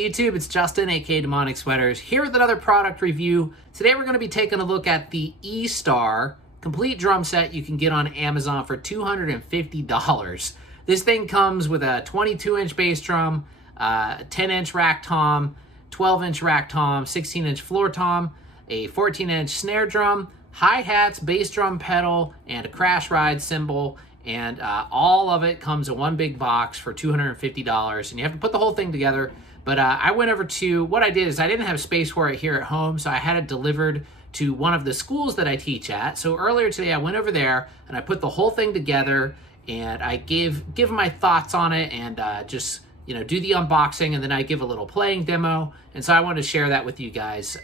Hey YouTube, it's Justin, aka Demonic Sweaters, here with another product review. Today we're going to be taking a look at the Eastar complete drum set you can get on Amazon for $250. This thing comes with a 22-inch bass drum, 10-inch rack tom, 12-inch rack tom, 16-inch floor tom, a 14-inch snare drum, hi-hats, bass drum pedal, and a crash ride cymbal. And all of it comes in one big box for $250, and you have to put the whole thing together. But I went over to, what I did is I didn't have space for it here at home, so I had it delivered to one of the schools that I teach at. So earlier today I went over there and I put the whole thing together, and I give my thoughts on it, and just, you know, do the unboxing, and then I give a little playing demo. And so I wanted to share that with you guys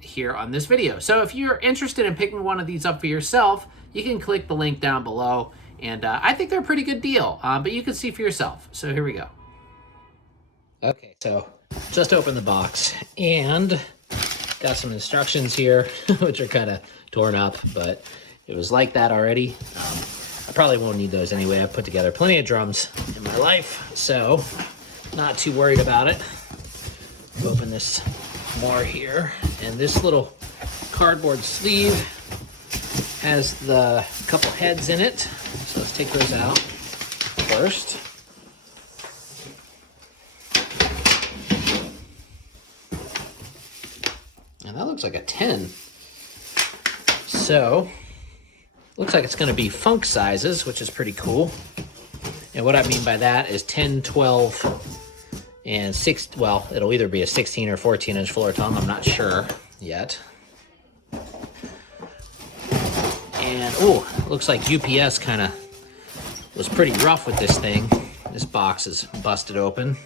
here on this video. So if you're interested in picking one of these up for yourself, you can click the link down below. And I think they're a pretty good deal, but you can see for yourself. So here we go. Okay, so just opened the box and got some instructions here, which are kind of torn up, but it was like that already. I probably won't need those anyway. I've put together plenty of drums in my life, so not too worried about it. Open this more here, and this little cardboard sleeve has the couple heads in it. So let's take those out first. And that looks like a 10. So looks like it's going to be funk sizes, which is pretty cool. And what I mean by that is 10, 12, and 6. Well, it'll either be a 16 or 14-inch floor tom. I'm not sure yet. And oh, looks like UPS kind of was pretty rough with this thing. This box is busted open,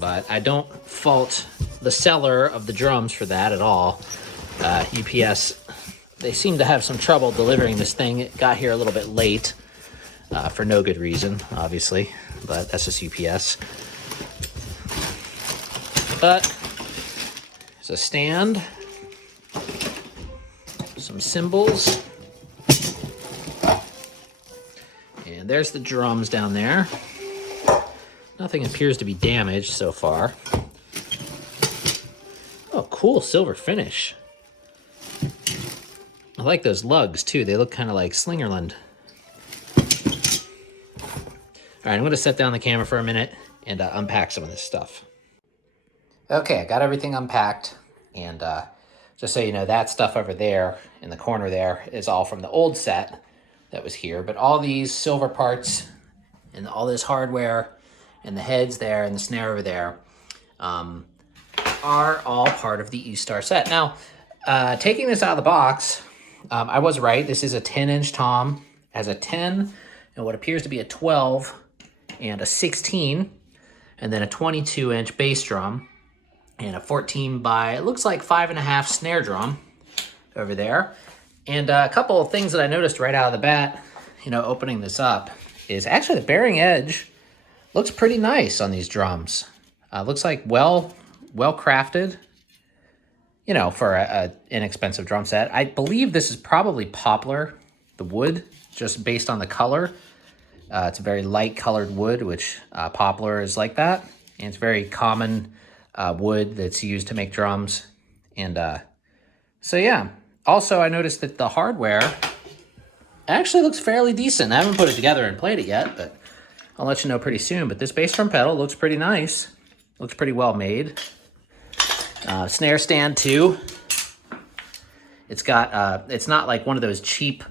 but I don't fault the seller of the drums for that at all. UPS, they seem to have some trouble delivering this thing. It got here a little bit late for no good reason, obviously, but that's just UPS. But there's a stand, some cymbals, and there's the drums down there. Nothing appears to be damaged so far. Oh, cool silver finish. I like those lugs too. They look kind of like Slingerland. All right, I'm going to set down the camera for a minute and unpack some of this stuff. Okay, I got everything unpacked, and just so you know, that stuff over there in the corner there is all from the old set that was here. But all these silver parts and all this hardware and the heads there and the snare over there are all part of the Eastar set. Now, taking this out of the box, I was right. This is a 10-inch tom. It has a 10 and what appears to be a 12 and a 16, and then a 22-inch bass drum, and a 14 by, it looks like 5.5 snare drum over there. And a couple of things that I noticed right out of the bat, you know, opening this up, is actually the bearing edge looks pretty nice on these drums. Looks like well crafted, you know, for a inexpensive drum set. I believe this is probably poplar, the wood, just based on the color. It's a very light colored wood, which poplar is like that. And it's very common wood that's used to make drums. And so yeah, also I noticed that the hardware actually looks fairly decent. I haven't put it together and played it yet, but I'll let you know pretty soon. But this bass drum pedal looks pretty nice. Looks pretty well made. Snare stand too. It's got, it's not like one of those cheap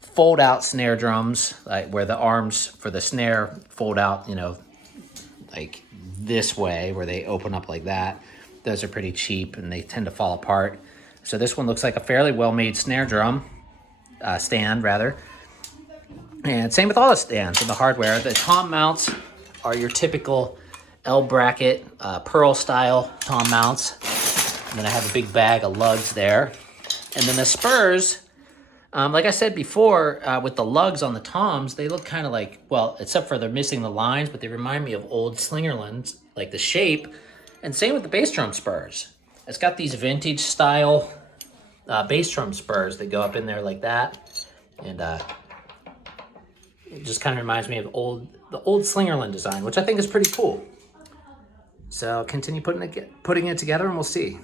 fold out snare drums, like where the arms for the snare fold out, you know, like this way, where they open up like that. Those are pretty cheap and they tend to fall apart. So this one looks like a fairly well-made snare drum, stand rather. And same with all the stands and the hardware. The tom mounts are your typical L bracket, pearl style tom mounts. And then I have a big bag of lugs there. And then the spurs, like I said before, with the lugs on the toms, they look kind of like, well, except for they're missing the lines, but they remind me of old Slingerlands, like the shape. And same with the bass drum spurs. It's got these vintage style bass drum spurs that go up in there like that. And it just kind of reminds me of the old Slingerland design, which I think is pretty cool. So continue putting it together and we'll see.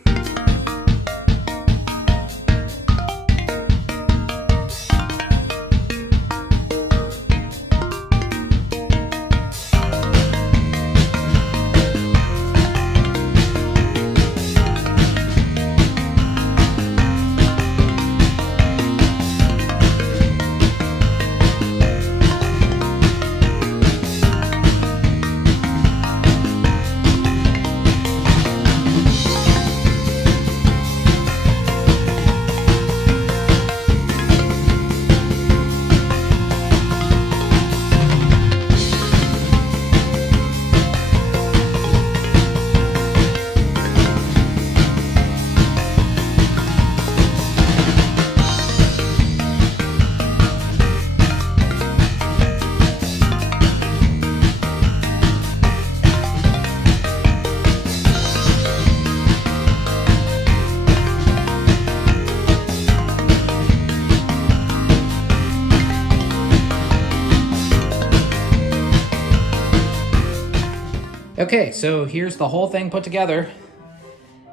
Okay, so here's the whole thing put together.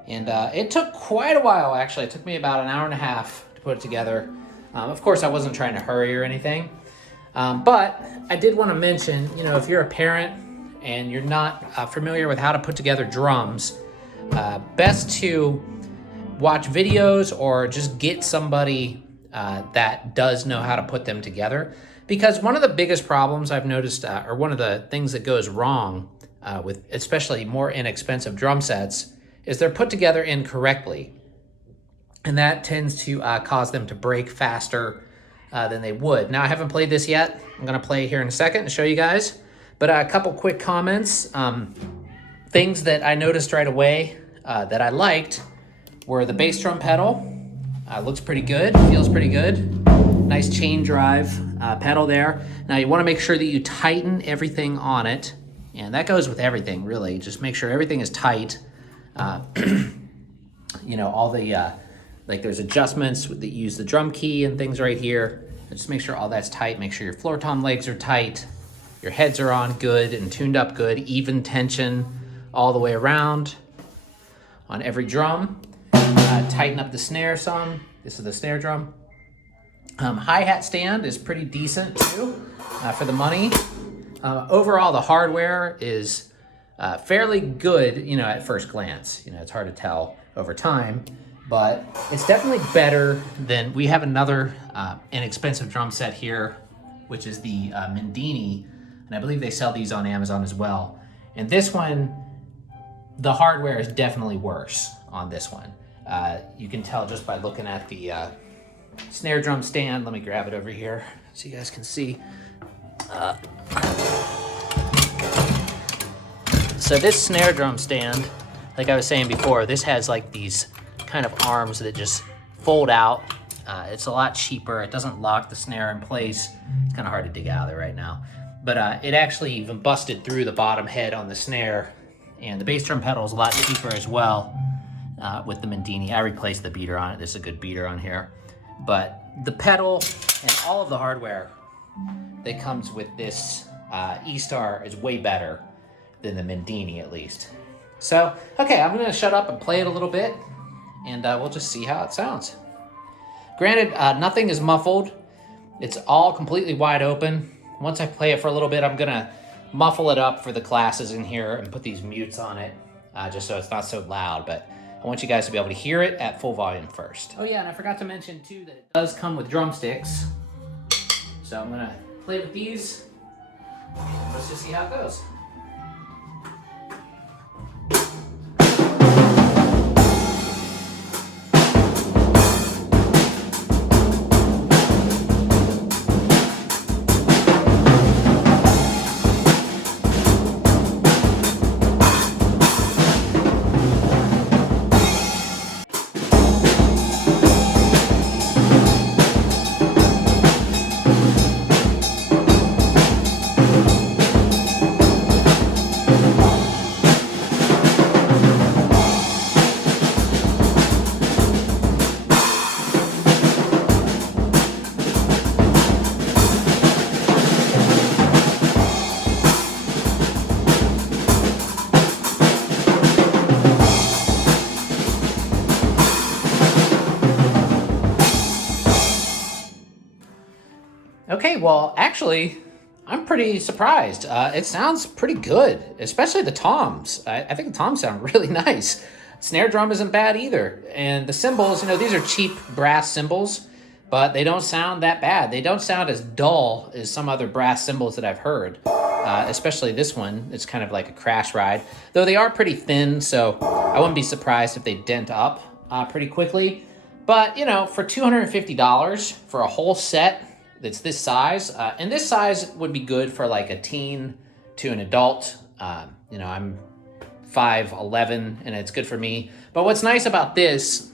And it took quite a while, actually. It took me about an hour and a half to put it together. Of course, I wasn't trying to hurry or anything. But I did want to mention, if you're a parent and you're not familiar with how to put together drums, best to watch videos or just get somebody that does know how to put them together. Because one of the biggest problems I've noticed, or one of the things that goes wrong with especially more inexpensive drum sets, is they're put together incorrectly. And that tends to cause them to break faster than they would. Now, I haven't played this yet. I'm gonna play here in a second and show you guys. But a couple quick comments. Things that I noticed right away that I liked were the bass drum pedal. Looks pretty good, feels pretty good. Nice chain drive pedal there. Now you wanna make sure that you tighten everything on it. And that goes with everything, really. Just make sure everything is tight. All the, like there's adjustments that use the drum key and things right here. Just make sure all that's tight. Make sure your floor tom legs are tight. Your heads are on good and tuned up good. Even tension all the way around on every drum. Tighten up the snare some. This is the snare drum. Hi-hat stand is pretty decent too for the money. Overall, the hardware is fairly good, at first glance. It's hard to tell over time, but it's definitely better than, we have another inexpensive drum set here, which is the Mendini, and I believe they sell these on Amazon as well. And this one, the hardware is definitely worse on this one. You can tell just by looking at the snare drum stand. Let me grab it over here so you guys can see. So this snare drum stand, like I was saying before, this has like these kind of arms that just fold out. It's a lot cheaper. It doesn't lock the snare in place. It's kind of hard to dig out of there right now. But it actually even busted through the bottom head on the snare. And the bass drum pedal is a lot cheaper as well with the Mendini. I replaced the beater on it. There's a good beater on here. But the pedal and all of the hardware that comes with this Eastar is way better than the Mendini, at least. So, okay, I'm gonna shut up and play it a little bit, and we'll just see how it sounds. Granted, nothing is muffled. It's all completely wide open. Once I play it for a little bit, I'm gonna muffle it up for the classes in here and put these mutes on it, just so it's not so loud, but I want you guys to be able to hear it at full volume first. Oh yeah, and I forgot to mention too that it does come with drumsticks. So I'm gonna play with these. Let's just see how it goes. Okay, well, actually, I'm pretty surprised. It sounds pretty good, especially the toms. I think the toms sound really nice. Snare drum isn't bad either. And the cymbals, these are cheap brass cymbals, but they don't sound that bad. They don't sound as dull as some other brass cymbals that I've heard, especially this one. It's kind of like a crash ride, though they are pretty thin, so I wouldn't be surprised if they dent up pretty quickly. But, for $250 for a whole set that's this size, and this size would be good for like a teen to an adult. I'm 5'11", and it's good for me. But what's nice about this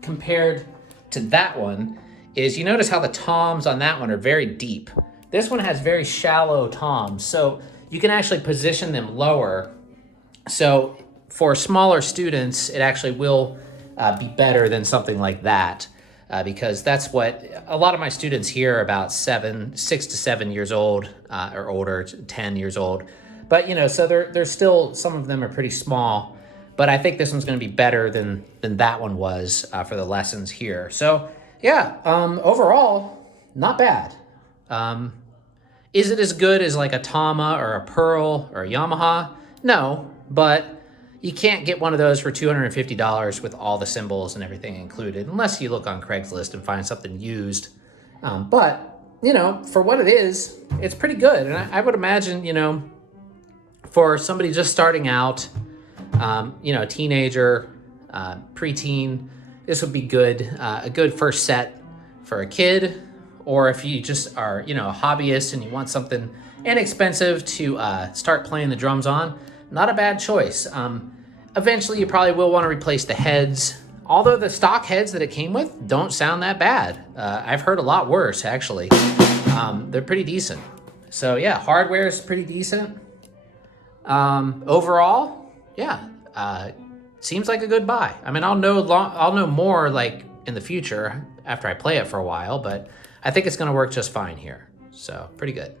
compared to that one is you notice how the toms on that one are very deep. This one has very shallow toms, so you can actually position them lower. So for smaller students, it actually will be better than something like that. Because that's what a lot of my students here are about 6 to 7 years old or older, 10 years old. But, so they're still, some of them are pretty small. But I think this one's going to be better than that one was for the lessons here. So, yeah, overall, not bad. Is it as good as like a Tama or a Pearl or a Yamaha? No, but you can't get one of those for $250 with all the cymbals and everything included, unless you look on Craigslist and find something used. But, for what it is, it's pretty good. And I would imagine, for somebody just starting out, a teenager, preteen, this would be good. A good first set for a kid, or if you just are, a hobbyist and you want something inexpensive to start playing the drums on, not a bad choice. Eventually, you probably will want to replace the heads, although the stock heads that it came with don't sound that bad. I've heard a lot worse, actually. They're pretty decent. So, yeah, hardware is pretty decent. Overall, yeah, seems like a good buy. I mean, I'll know more like in the future after I play it for a while, but I think it's going to work just fine here. So, pretty good.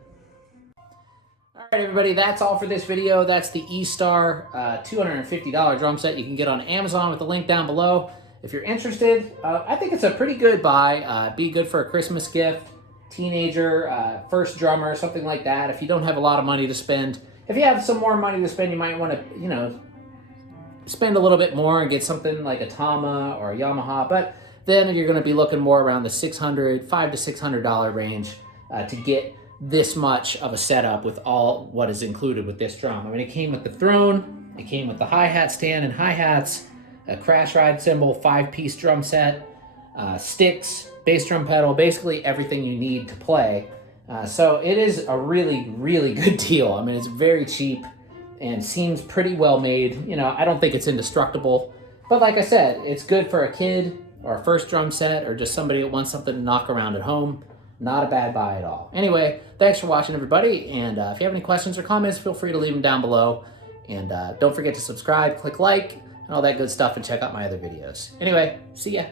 All right, everybody, that's all for this video. That's the Eastar $250 drum set you can get on Amazon with the link down below. If you're interested, I think it's a pretty good buy. Be good for a Christmas gift, teenager, first drummer, something like that. If you don't have a lot of money to spend, if you have some more money to spend, you might want to, spend a little bit more and get something like a Tama or a Yamaha. But then you're going to be looking more around the $500 to $600 range to get this much of a setup with all what is included with this drum. I mean, it came with the throne, it came with the hi-hat stand and hi-hats, a crash ride cymbal, 5-piece drum set, sticks, bass drum pedal, basically everything you need to play. So it is a really, really good deal. I mean, it's very cheap and seems pretty well made. I don't think it's indestructible, but like I said, it's good for a kid or a first drum set or just somebody that wants something to knock around at home. Not a bad buy at all. Anyway, thanks for watching, everybody. And if you have any questions or comments, feel free to leave them down below. And don't forget to subscribe, click like, and all that good stuff, and check out my other videos. Anyway, see ya.